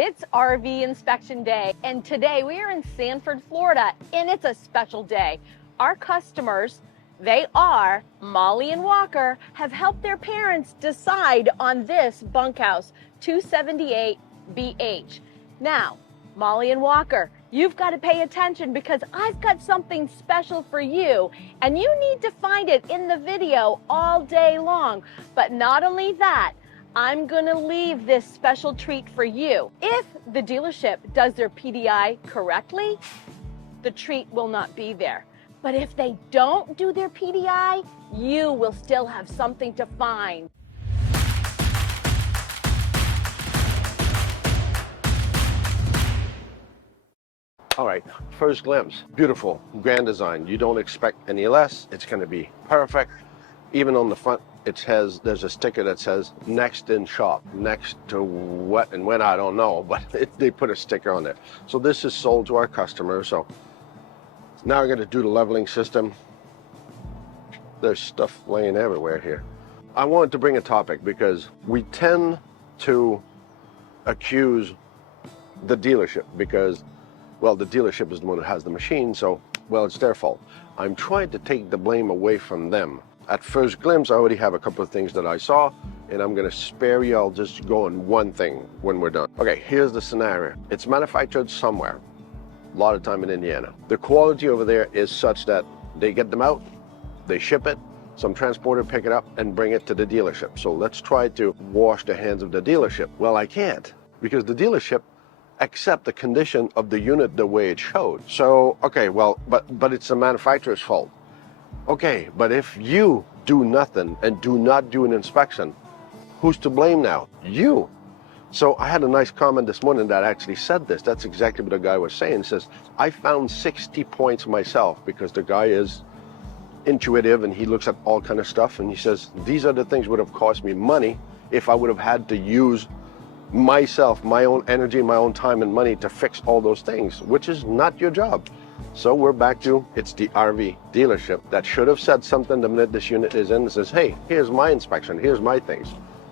It's RV inspection day, and today we are in Sanford, Florida, and it's a special day. Our customers, they are Molly and Walker, have helped their parents decide on this bunkhouse 278BH. Now, Molly and Walker, you've got to pay attention because I've got something special for you, and you need to find it in the video all day long. But not only that, I'm gonna leave this special treat for you. If the dealership does their PDI correctly, the treat will not be there. But if they don't do their PDI, you will still have something to find. All right, first glimpse, beautiful, grand design. You don't expect any less. It's gonna be perfect. Even on the front, there's a sticker that says next in shop. Next to what and when, I don't know, but they put a sticker on there. So this is sold to our customers. So now we're gonna do the leveling system. There's stuff laying everywhere here. I wanted to bring a topic because we tend to accuse the dealership because, well, the dealership is the one who has the machine, so, well, it's their fault. I'm trying to take the blame away from them. At first glimpse, I already have a couple of things that I saw, and I'm gonna spare you. I'll just go on one thing when we're done. Okay, here's the scenario. It's manufactured somewhere, a lot of time in Indiana. The quality over there is such that they get them out, they ship it, some transporter pick it up and bring it to the dealership. So let's try to wash the hands of the dealership. Well, I can't, because the dealership accept the condition of the unit the way it showed. So, okay, well, but it's the manufacturer's fault. Okay, but if you do nothing and do not do an inspection, who's to blame now? You. So I had a nice comment this morning that actually said this. That's exactly what the guy was saying. He says, I found 60 points myself, because the guy is intuitive and he looks at all kind of stuff, and he says, these are the things would have cost me money if I would have had to use myself, my own energy, my own time and money to fix all those things, which is not your job. So we're back to, it's the RV dealership that should have said something the minute this unit is in and says, hey, here's my inspection, here's my things.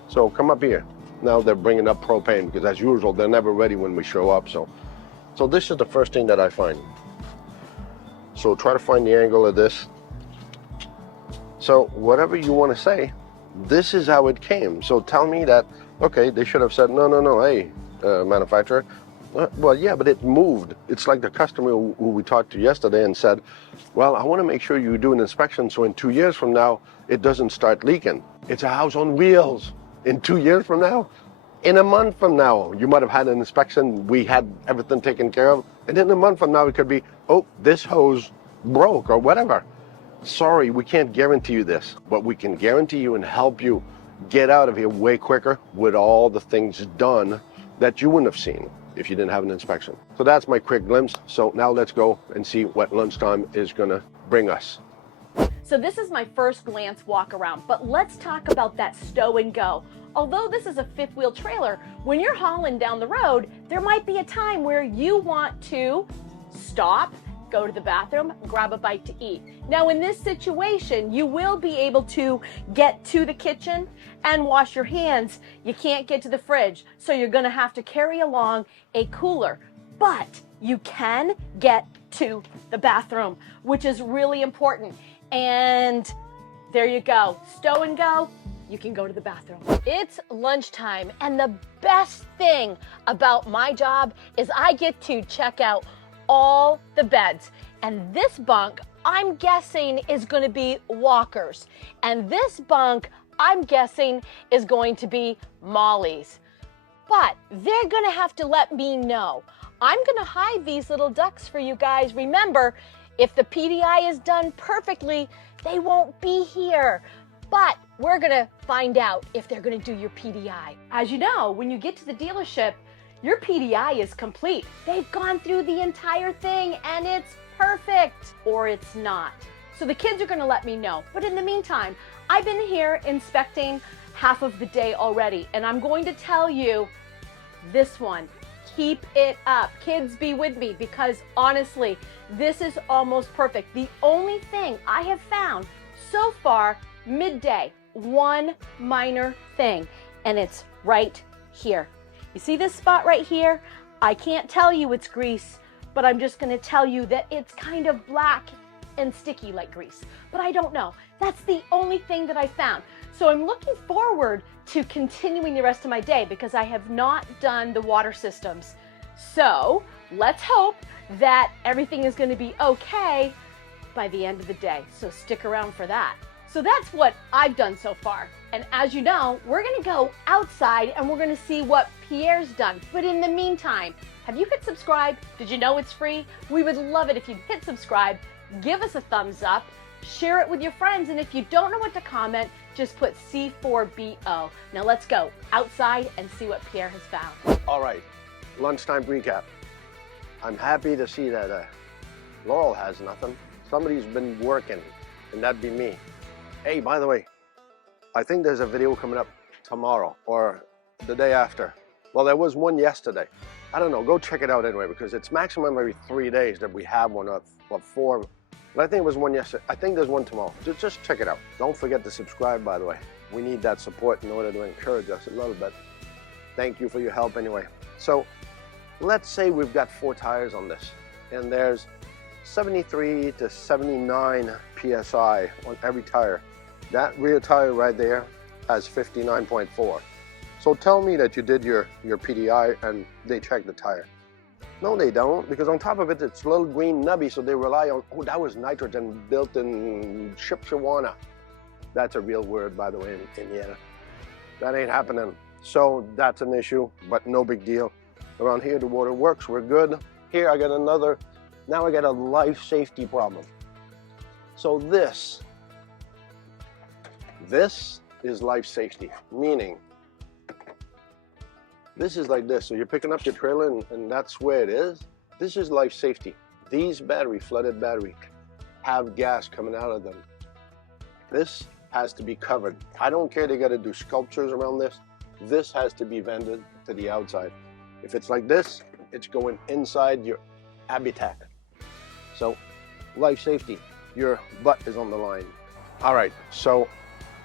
So come up here. Now they're bringing up propane because, as usual, they're never ready when we show up. So this is the first thing that I find. So try to find the angle of this. So whatever you want to say, this is how it came. So tell me that, okay, they should have said, no, hey, manufacturer. Well, yeah, but it moved. It's like the customer who we talked to yesterday and said, well, I want to make sure you do an inspection so in 2 years from now, it doesn't start leaking. It's a house on wheels. In 2 years from now, in a month from now, you might have had an inspection, we had everything taken care of, and in a month from now, it could be, oh, this hose broke or whatever. Sorry, we can't guarantee you this, but we can guarantee you and help you get out of here way quicker with all the things done that you wouldn't have seen if you didn't have an inspection. So that's my quick glimpse. So now let's go and see what lunchtime is gonna bring us. So this is my first glance walk around, but let's talk about that Stow and Go. Although this is a fifth wheel trailer, when you're hauling down the road, there might be a time where you want to stop, go to the bathroom, grab a bite to eat. Now in this situation, you will be able to get to the kitchen and wash your hands. You can't get to the fridge, so you're gonna have to carry along a cooler. But you can get to the bathroom, which is really important. And there you go, Stow and Go, you can go to the bathroom. It's lunchtime, and the best thing about my job is I get to check out all the beds. And this bunk, I'm guessing, is going to be Walker's. And this bunk, I'm guessing, is going to be Molly's. But they're going to have to let me know. I'm going to hide these little ducks for you guys. Remember, if the PDI is done perfectly, they won't be here. But we're going to find out if they're going to do your PDI. As you know, when you get to the dealership, your PDI is complete. They've gone through the entire thing and it's perfect, or it's not. So the kids are gonna let me know. But in the meantime, I've been here inspecting half of the day already, and I'm going to tell you this one, keep it up. Kids, be with me, because honestly, this is almost perfect. The only thing I have found so far, midday, one minor thing, and it's right here. You see this spot right here? I can't tell you it's grease, but I'm just gonna tell you that it's kind of black and sticky like grease, but I don't know. That's the only thing that I found. So I'm looking forward to continuing the rest of my day because I have not done the water systems. So let's hope that everything is going to be okay by the end of the day. So stick around for that. So that's what I've done so far. And as you know, we're going to go outside and we're going to see what Pierre's done. But in the meantime, have you hit subscribe? Did you know it's free? We would love it if you'd hit subscribe, give us a thumbs up, share it with your friends, and if you don't know what to comment, just put C4BO. Now let's go outside and see what Pierre has found. All right, lunchtime recap. I'm happy to see that Laurel has nothing. Somebody's been working, and that'd be me. Hey, by the way, I think there's a video coming up tomorrow or the day after. Well, there was one yesterday. I don't know, go check it out anyway, because it's maximum every 3 days that we have one, or 4. But I think it was one yesterday. I think there's one tomorrow. Just check it out. Don't forget to subscribe, by the way. We need that support in order to encourage us a little bit. Thank you for your help anyway. So let's say we've got 4 tires on this, and there's 73 to 79 PSI on every tire. That rear tire right there has 59.4. So tell me that you did your PDI and they checked the tire. No, they don't, because on top of it, it's a little green nubby, so they rely on, oh, that was nitrogen built in Shipshawana. That's a real word, by the way, in Indiana. That ain't happening. So that's an issue, but no big deal. Around here, the water works, we're good. Here, I got another, now I got a life safety problem. So this is life safety, meaning this is like this. So you're picking up your trailer and that's where it is. This is life safety. These battery, flooded battery, have gas coming out of them. This has to be covered. I don't care, they got to do sculptures around this. This has to be vented to the outside. If it's like this, it's going inside your habitat. So life safety, your butt is on the line. All right, so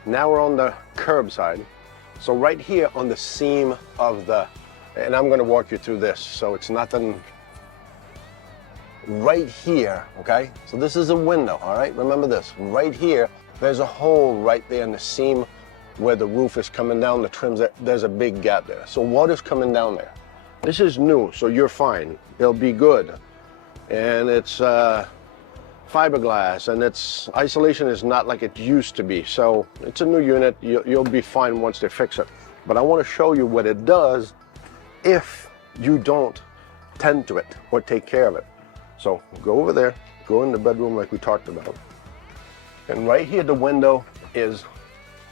now we're on the curb side. So right here on the seam of the, and I'm gonna walk you through this, so it's nothing right here, okay? So this is a window, all right? Remember this, right here, there's a hole right there in the seam where the roof is coming down, the trims, there's a big gap there. So water's coming down there. This is new, so you're fine. It'll be good. And it's fiberglass, and its isolation is not like it used to be. So it's a new unit. You'll be fine once they fix it. But I want to show you what it does if you don't tend to it or take care of it. So go over there, go in the bedroom like we talked about. And right here, the window is,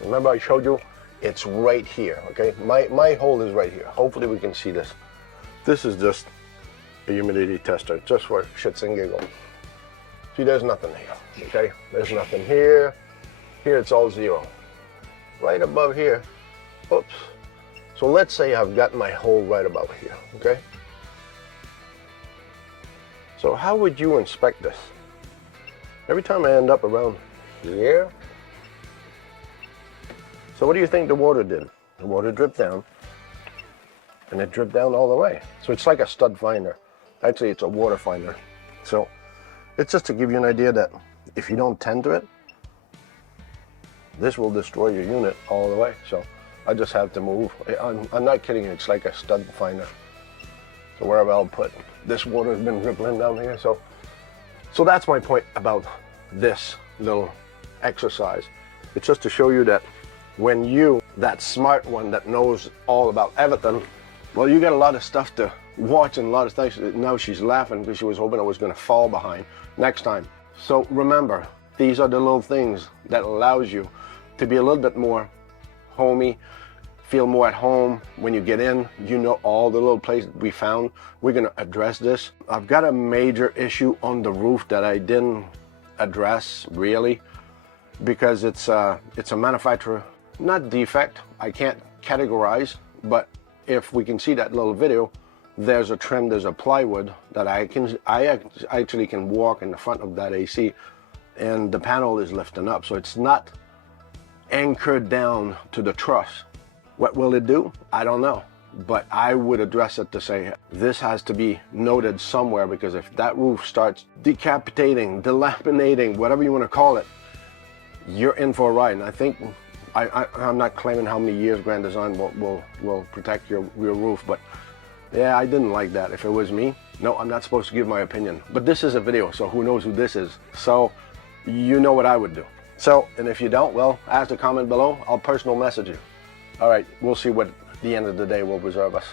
remember I showed you, it's right here, okay? My hole is right here. Hopefully we can see this. This is just a humidity tester, just for shits and giggles. See, there's nothing here, okay? There's nothing here. Here it's all 0. Right above here, oops. So let's say I've got my hole right above here, okay? So how would you inspect this? Every time I end up around here. So what do you think the water did? The water dripped down, and it dripped down all the way. So it's like a stud finder. Actually, it's a water finder. So it's just to give you an idea that if you don't tend to it, this will destroy your unit all the way. So I just have to move. I'm not kidding you, it's like a stud finder. So wherever I'll put, this water has been rippling down here. So that's my point about this little exercise. It's just to show you that when you, that smart one that knows all about everything, well, you got a lot of stuff to watch and a lot of things. Now she's laughing because she was hoping I was going to fall behind next time. So remember, these are the little things that allows you to be a little bit more homey, feel more at home when you get in. You know all the little places we found. We're going to address this. I've got a major issue on the roof that I didn't address really, because it's a manufacturer, not defect. I can't categorize, but if we can see that little video, there's a trim, there's a plywood that I actually can walk in the front of that AC, and the panel is lifting up, so it's not anchored down to the truss. What will it do? I don't know, but I would address it to say this has to be noted somewhere, because if that roof starts decapitating, delaminating, whatever you want to call it, you're in for a ride. And I think, I'm not claiming how many years Grand Design will protect your roof, but yeah, I didn't like that. If it was me, no, I'm not supposed to give my opinion. But this is a video, so who knows who this is. So you know what I would do. So, and if you don't, well, ask the comment below. I'll personal message you. All right, we'll see what the end of the day will reserve us.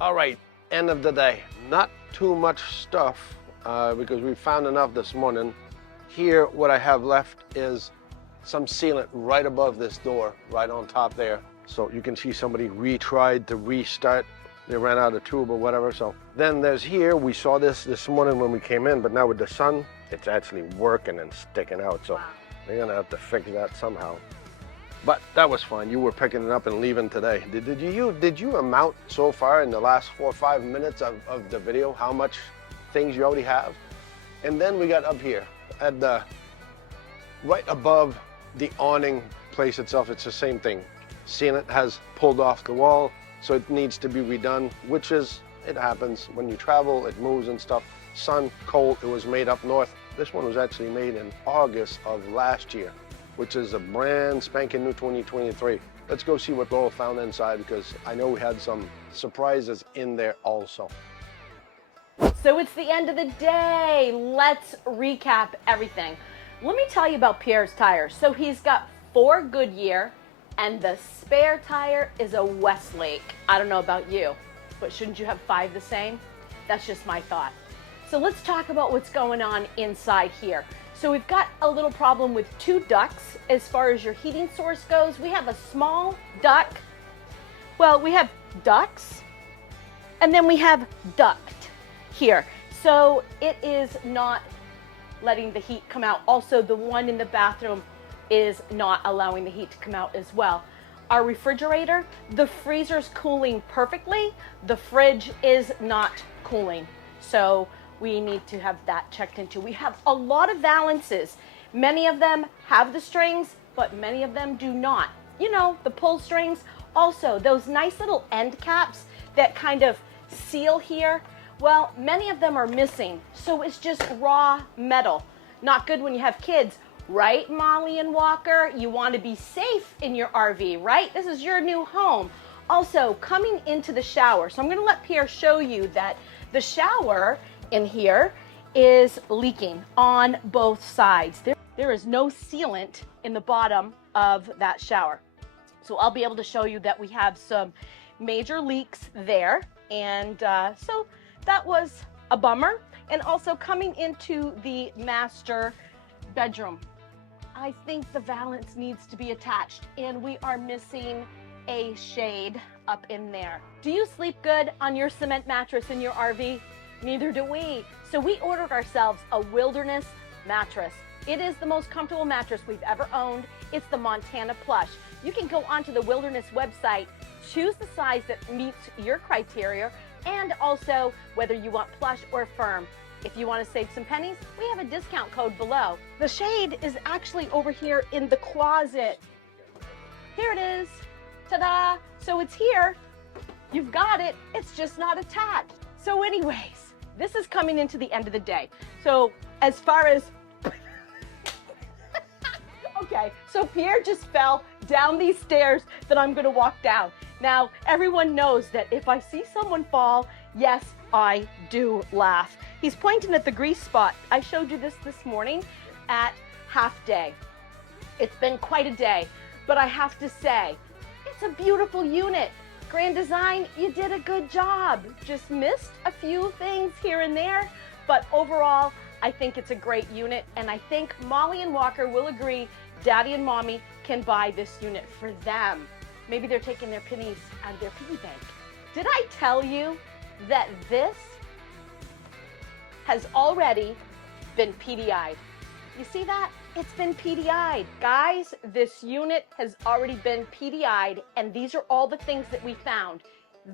All right, end of the day. Not too much stuff because we found enough this morning. Here, what I have left is some sealant right above this door, right on top there. So you can see somebody retried to restart. They ran out of tube or whatever. So then there's here, we saw this morning when we came in, but now with the sun, it's actually working and sticking out. So they're gonna have to fix that somehow. But that was fine. You were picking it up and leaving today. Did you amount so far in the last 4 or 5 minutes of the video how much things you already have? And then we got up here at the right above the awning place itself. It's the same thing. Sealant has pulled off the wall, so it needs to be redone, which is, it happens when you travel, it moves and stuff. Sun, cold, it was made up north. This one was actually made in August of last year, which is a brand spanking new 2023. Let's go see what Laurel found inside, because I know we had some surprises in there also. So it's the end of the day. Let's recap everything. Let me tell you about Pierre's tires. So he's got 4 Goodyear, and the spare tire is a Westlake. I don't know about you, but shouldn't you have 5 the same? That's just my thought. So let's talk about what's going on inside here. So we've got a little problem with 2 ducts as far as your heating source goes. We have a small duct. Well, we have ducts, and then we have duct here. So it is not letting the heat come out. Also, the one in the bathroom is not allowing the heat to come out as well. Our refrigerator, the freezer's cooling perfectly. The fridge is not cooling. So we need to have that checked into. We have a lot of valances. Many of them have the strings, but many of them do not. You know, the pull strings. Also, those nice little end caps that kind of seal here, well, many of them are missing. So it's just raw metal. Not good when you have kids, right, Molly and Walker? You want to be safe in your RV, right? This is your new home. Also, coming into the shower. So I'm going to let Pierre show you that the shower in here is leaking on both sides. There is no sealant in the bottom of that shower. So I'll be able to show you that we have some major leaks there. And so that was a bummer. And also coming into the master bedroom, I think the valance needs to be attached, and we are missing a shade up in there. Do you sleep good on your cement mattress in your RV? Neither do we. So we ordered ourselves a Wilderness mattress. It is the most comfortable mattress we've ever owned. It's the Montana Plush. You can go onto the Wilderness website, choose the size that meets your criteria, and also whether you want plush or firm. If you want to save some pennies, we have a discount code below. The shade is actually over here in the closet. Here it is. Ta-da! So it's here. You've got it. It's just not attached. So anyways, this is coming into the end of the day. So as far as okay, so Pierre just fell down these stairs that I'm gonna walk down. Now, everyone knows that if I see someone fall, yes, I do laugh. He's pointing at the grease spot. I showed you this morning at half day. It's been quite a day, but I have to say, it's a beautiful unit. Grand Design, you did a good job. Just missed a few things here and there, but overall, I think it's a great unit, and I think Molly and Walker will agree Daddy and Mommy can buy this unit for them. Maybe they're taking their pennies out of their piggy bank. Did I tell you that this has already been PDI'd? You see that? It's been PDI'd. Guys, this unit has already been PDI'd, and these are all the things that we found.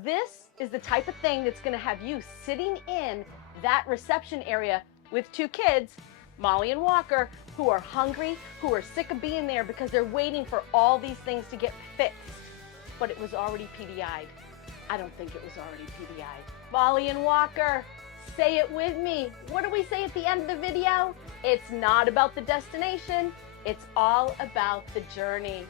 This is the type of thing that's gonna have you sitting in that reception area with 2 kids, Molly and Walker, who are hungry, who are sick of being there because they're waiting for all these things to get fixed. But it was already PDI'd. I don't think it was already PDI'd. Molly and Walker, say it with me. What do we say at the end of the video? It's not about the destination. It's all about the journey.